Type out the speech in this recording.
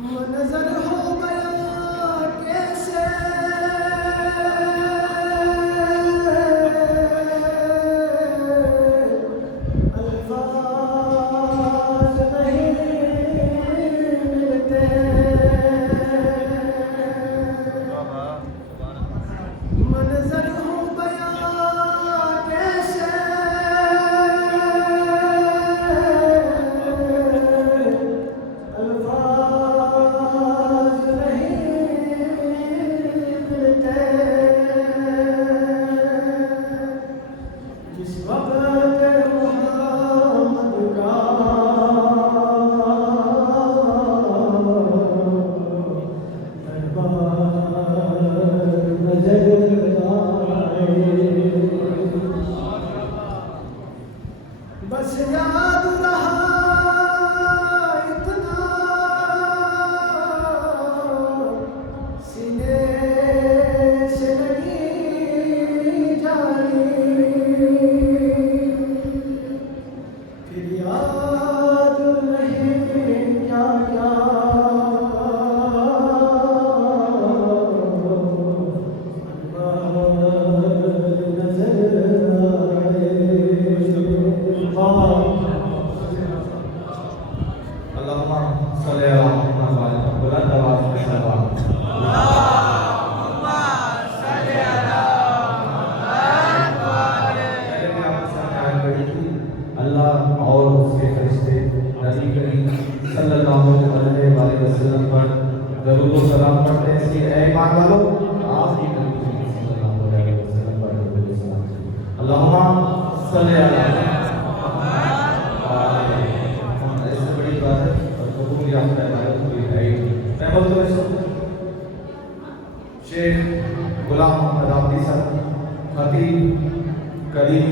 मंजर हो गया कैसे अल्फाज नहीं मिलते। मंजर हो गया कैसे अल्फाज नहीं मिलते। जिस वक्त मोहम्मद का दरबार नजर आए, बस याद रहा इतना सीने से नहीं जानी। फिर याद नहीं क्या क्या नजर आए। अल्लाहुम्मा सल्ली अला मुहम्मद बुलंद आवाज में सलाम। अल्लाहुम्मा सल्ली अला अल्लाह और उसके फरिश्ते नबी करीम सल्लल्लाहु अलैहि वसल्लम पर दरूद व सलाम पढ़ते हैं। इसलिए ऐ ईमान वालों, आप भी नबी करीम सल्लल्लाहु अलैहि वसल्लम पर दरूद व सलाम कीजिए। अल्लाहुम्मा सल्ली अला मुहम्मद। इससे बड़ी बात है और कबूल याफ्ता इबादत कोई है ही नहीं। मैं बोलता हूँ शेख गुलाम मोहम्मद आबदी साहब खतीब करीम